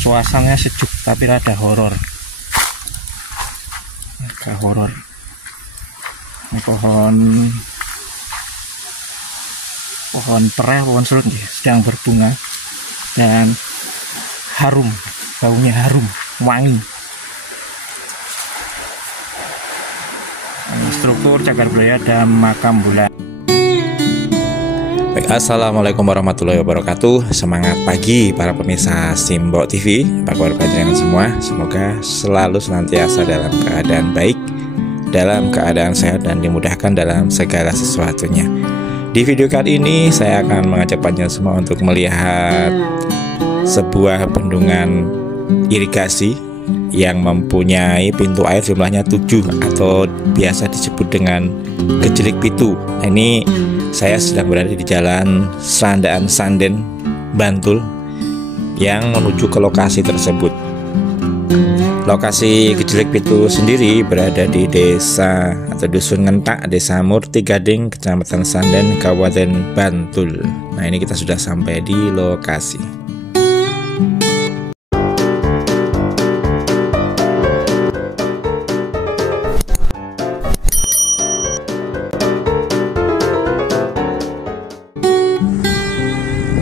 Suasananya sejuk tapi rada horor. Agak horor. Ini pohon pereh, pohon serut sedang berbunga dan harum, baunya harum, wangi. Struktur cagar budaya dan makam bulan. Baik, assalamualaikum warahmatullahi wabarakatuh. Semangat pagi para pemirsa Simbok TV. Apa kabar panjenengan semua? Semoga selalu senantiasa dalam keadaan baik, dalam keadaan sehat dan dimudahkan dalam segala sesuatunya. Di video kali ini saya akan mengajak panjenengan semua untuk melihat sebuah bendungan irigasi yang mempunyai pintu air jumlahnya 7 atau biasa disebut dengan Gejelik Pitu. Nah, ini saya sedang berada di jalan Serandaan Sanden, Bantul, yang menuju ke lokasi tersebut. Lokasi Gejelik Pitu sendiri berada di desa atau dusun Ngentak, Desa Murti Gading, Kecamatan Sanden, Kabupaten Bantul. Nah, ini kita sudah sampai di lokasi.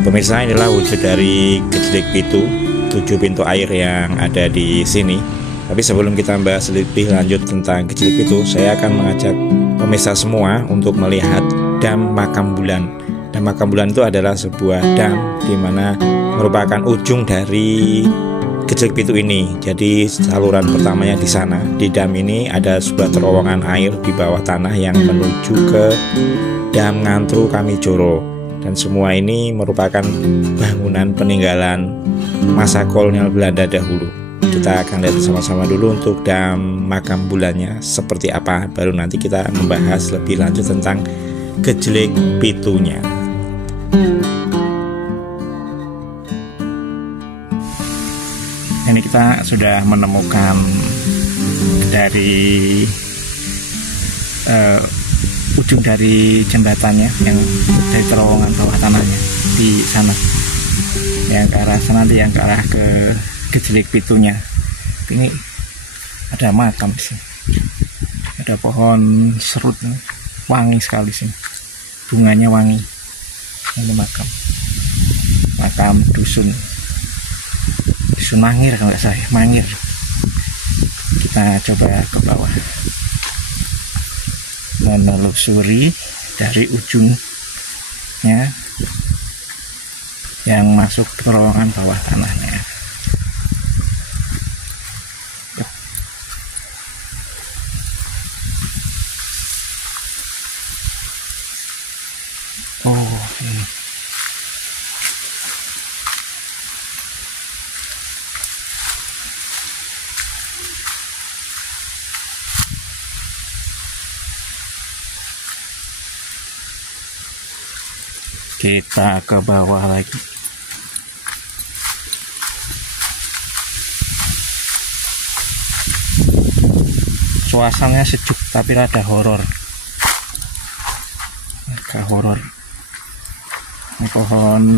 Pemirsa, inilah wujud dari Gejelik Pitu, 7 pintu air yang ada di sini. Tapi sebelum kita bahas lebih lanjut tentang Gejelik Pitu, saya akan mengajak pemirsa semua untuk melihat dam Makam Bulan. Dam Makam Bulan itu adalah sebuah dam di mana merupakan ujung dari Gejelik Pitu ini. Jadi saluran pertamanya di sana. Di dam ini ada sebuah terowongan air di bawah tanah yang menuju ke Dam Ngantru Kamijoro. Dan semua ini merupakan bangunan peninggalan masa kolonial Belanda dahulu. Kita akan lihat sama-sama dulu untuk dam Makam Bulannya seperti apa, baru nanti kita membahas lebih lanjut tentang Gejelik Pitunya. Ini kita sudah menemukan dari ujung dari jembatannya yang dari terowongan bawah tanahnya di sana, yang ke arah sana, yang ke arah ke Gejelik Pitunya. Ini ada makam sih, ada pohon serut wangi sekali sih, bunganya wangi. Ini makam dusun Mangir kalau nggak salah, Mangir. Kita coba ke bawah menelusuri dari ujungnya yang masuk terowongan bawah tanahnya. Oh, ini. Kita ke bawah lagi. Suasananya sejuk tapi rada horor. Agak horor. Ini pohon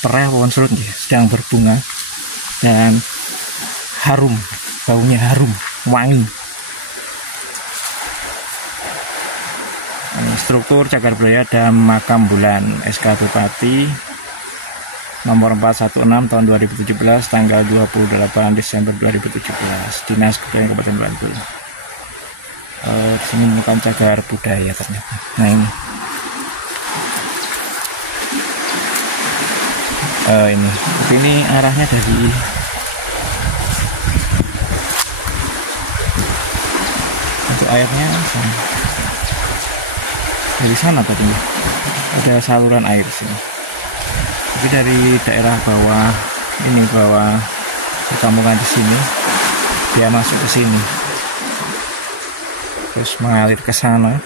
pereh, pohon serut sedang berbunga dan harum, baunya harum, wangi. Struktur cagar budaya dan makam bulan SK Bupati nomor 416 tahun 2017, tanggal 28 Desember 2017, Dinas Kebudayaan Kabupaten Bantul. Di sini bukan cagar budaya ternyata. Nah, ini arahnya dari untuk airnya dari sana tadi ada saluran air sini. Tapi dari daerah bawah perkampungan di sini dia masuk ke sini terus mengalir ke sana.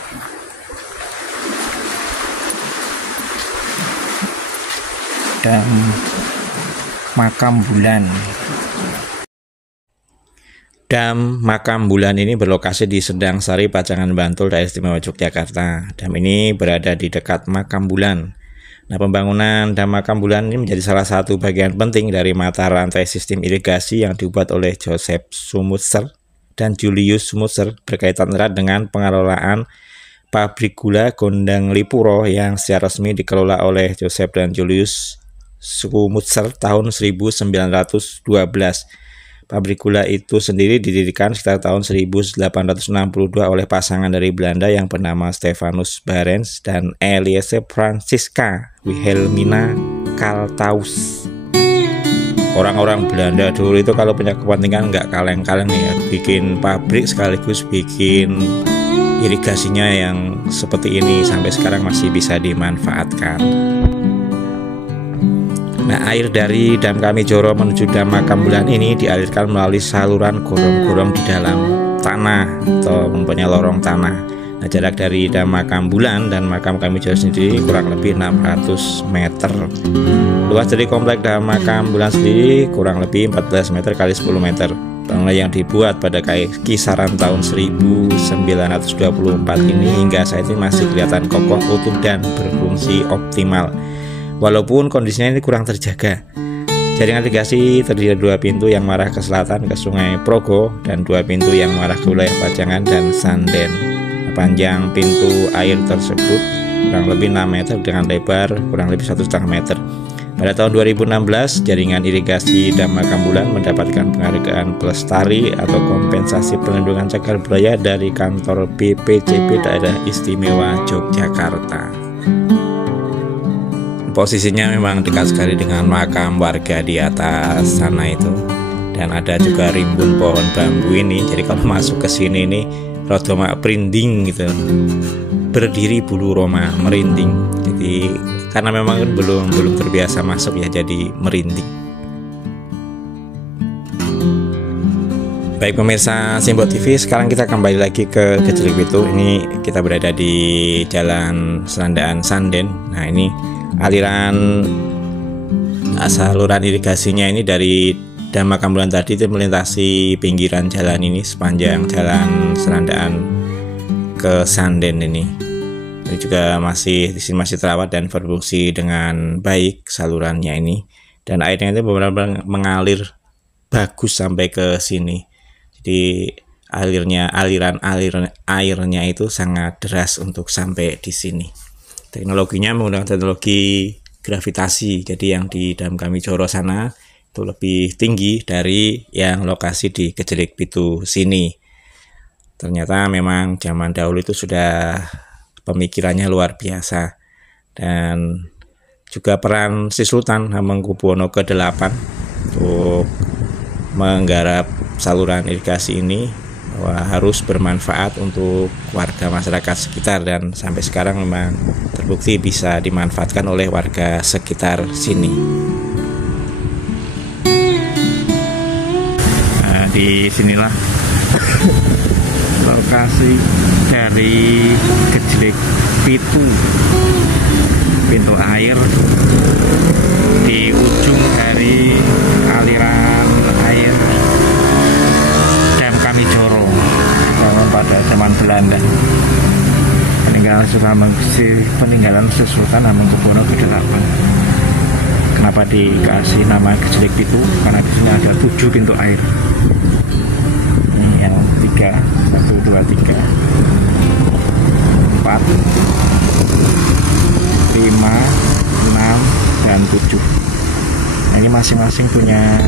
Dan Makam Bulan. Dam Makam Bulan ini berlokasi di Sendang Sari, Pacangan, Bantul, Daerah Istimewa Yogyakarta. Dam ini berada di dekat Makam Bulan. Nah, pembangunan Dam Makambulan ini menjadi salah satu bagian penting dari mata rantai sistem irigasi yang dibuat oleh Joseph Schmuitzer dan Julius Schmuitzer, berkaitan erat dengan pengelolaan pabrik gula Gondang Lipuro yang secara resmi dikelola oleh Joseph dan Julius Schmuitzer tahun 1912. Pabrik gula itu sendiri didirikan sekitar tahun 1862 oleh pasangan dari Belanda yang bernama Stefanus Barends dan Elise Francisca Wilhelmina Kalthaus. Orang-orang Belanda dulu itu kalau punya kepentingan nggak kaleng-kaleng ya, bikin pabrik sekaligus bikin irigasinya yang seperti ini, sampai sekarang masih bisa dimanfaatkan. Nah, air dari Dam Kamijoro menuju Dam Makambulan ini dialirkan melalui saluran gorong-gorong di dalam tanah atau mempunyai lorong tanah. Nah, jarak dari Dam Makambulan dan Makam Kamijoro sendiri kurang lebih 600 meter. Luas dari komplek Dam Makambulan sendiri kurang lebih 14 meter kali 10 meter. Bangunan yang dibuat pada kisaran tahun 1924 ini hingga saat ini masih kelihatan kokoh, utuh, dan berfungsi optimal. Walaupun kondisinya ini kurang terjaga. Jaringan irigasi terdiri dari 2 pintu yang mengarah ke selatan ke Sungai Progo dan 2 pintu yang mengarah ke wilayah Pajangan dan Sanden. Panjang pintu air tersebut kurang lebih 6 meter dengan lebar kurang lebih 1,5 meter. Pada tahun 2016, jaringan irigasi Dam Makambulan mendapatkan penghargaan Pelestari atau kompensasi perlindungan cagar budaya dari kantor BPJP Daerah Istimewa Yogyakarta. Posisinya memang dekat sekali dengan makam warga di atas sana itu, dan ada juga rimbun pohon bambu ini. Jadi kalau masuk ke sini ini rada merinding gitu, berdiri bulu roma merinding. Jadi karena memang belum terbiasa masuk ya, jadi merinding. Baik pemirsa Simbol TV, sekarang kita kembali lagi ke Gejlek Pitu. Ini kita berada di Jalan Serandaan Sanden. Nah, ini aliran saluran irigasinya ini dari Dam Makambulan tadi itu melintasi pinggiran jalan ini sepanjang Jalan Serandaan ke Sanden ini. Ini juga di sini masih terawat dan berfungsi dengan baik salurannya ini, dan airnya itu benar-benar mengalir bagus sampai ke sini. Jadi aliran airnya itu sangat deras untuk sampai di sini. Teknologinya menggunakan teknologi gravitasi. Jadi yang di Dam Kamijoro sana itu lebih tinggi dari yang lokasi di Gejlek Pitu sini. Ternyata memang zaman dahulu itu sudah pemikirannya luar biasa. Dan juga peran Sri Sultan Hamengkubuwono ke-8 untuk menggarap saluran irigasi ini bahwa harus bermanfaat untuk warga masyarakat sekitar, dan sampai sekarang memang terbukti bisa dimanfaatkan oleh warga sekitar sini. Nah, di sinilah lokasi dari Gejlek Pitu, pintu air di ujung dari aliran air Dam Kamijoro pada zaman Belanda. Peninggalan Sri Sultan Hamengkubuwono ke-8. Kenapa dikasih nama Gejlek Pitu? Karena di sini ada 7 pintu air. Ini yang 3, 1, 2, 3, 4, 5, 6, dan 7. Nah, ini masing-masing punya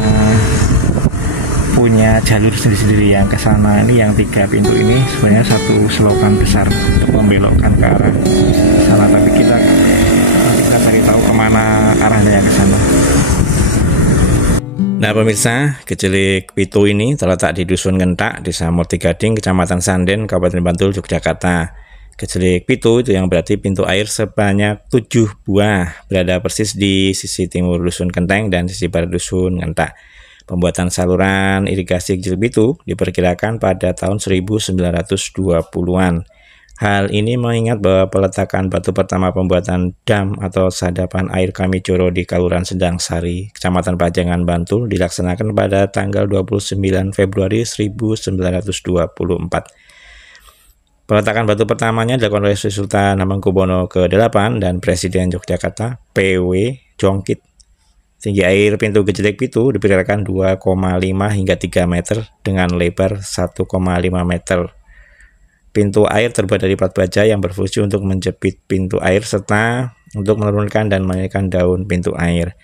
jalur sendiri-sendiri. Yang ke sana ini yang 3 pintu ini sebenarnya satu selokan besar untuk membelokkan ke arah sana, tapi kita cari tahu kemana arahnya yang ke sana. Nah pemirsa, Gejlek Pitu ini terletak di Dusun Ngentak, Desa Murti Gading, Kecamatan Sanden, Kabupaten Bantul, Yogyakarta. Gejlek Pitu itu yang berarti pintu air sebanyak 7 buah, berada persis di sisi timur Dusun Kenteng dan sisi barat Dusun Ngentak. Pembuatan saluran irigasi Gejlek Pitu diperkirakan pada tahun 1920-an. Hal ini mengingat bahwa peletakan batu pertama pembuatan dam atau sadapan air Kamijoro di Kelurahan Sendang Sari, Kecamatan Pajangan, Bantul dilaksanakan pada tanggal 29 Februari 1924. Peletakan batu pertamanya dilakukan oleh Sri Sultan Hamengkubuwono ke-8 dan Presiden Yogyakarta P.W. Jongkit. Tinggi air pintu Gejlek Pitu diperkirakan 2,5 hingga 3 meter dengan lebar 1,5 meter. Pintu air terbuat dari plat baja yang berfungsi untuk menjepit pintu air serta untuk menurunkan dan menaikkan daun pintu air.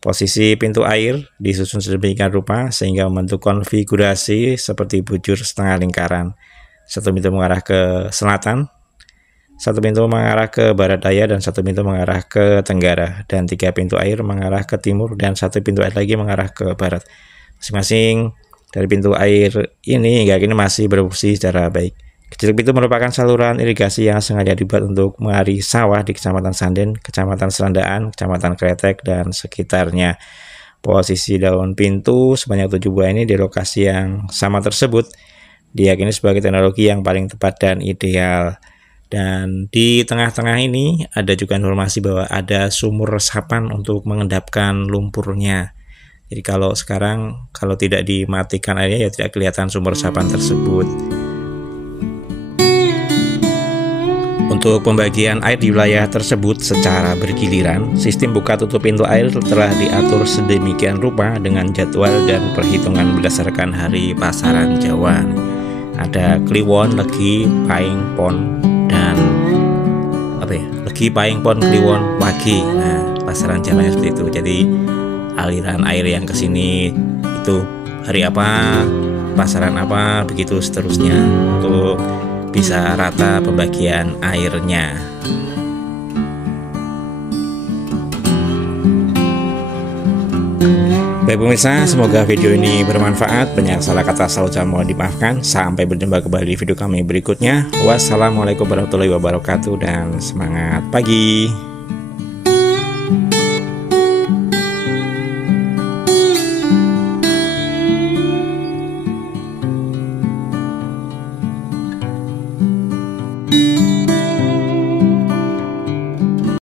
Posisi pintu air disusun sedemikian rupa sehingga membentuk konfigurasi seperti bujur setengah lingkaran. Satu pintu mengarah ke selatan, satu pintu mengarah ke barat daya, dan satu pintu mengarah ke tenggara, dan 3 pintu air mengarah ke timur, dan satu pintu air lagi mengarah ke barat. Masing-masing dari pintu air ini hingga kini masih berfungsi secara baik. Gejlek Pitu merupakan saluran irigasi yang sengaja dibuat untuk mengairi sawah di Kecamatan Sanden, Kecamatan Serandaan, Kecamatan Kretek, dan sekitarnya. Posisi daun pintu sebanyak 7 buah ini di lokasi yang sama tersebut diyakini sebagai teknologi yang paling tepat dan ideal. Dan di tengah-tengah ini ada juga informasi bahwa ada sumur resapan untuk mengendapkan lumpurnya. Jadi kalau sekarang kalau tidak dimatikan airnya ya tidak kelihatan sumur resapan tersebut. Untuk pembagian air di wilayah tersebut secara bergiliran, sistem buka tutup pintu air telah diatur sedemikian rupa dengan jadwal dan perhitungan berdasarkan hari pasaran Jawa. Ada Kliwon, Legi, Paing, Pon, dan Legi, Paing, Pon, Kliwon, Wage. Nah, pasaran Jawanya seperti itu. Jadi aliran air yang ke sini itu hari apa, pasaran apa, begitu seterusnya untuk bisa rata pembagian airnya. Baik pemirsa, semoga video ini bermanfaat. Banyak salah kata salah ucap mohon dimaafkan. Sampai berjumpa kembali di video kami berikutnya. Wassalamualaikum warahmatullahi wabarakatuh dan semangat pagi.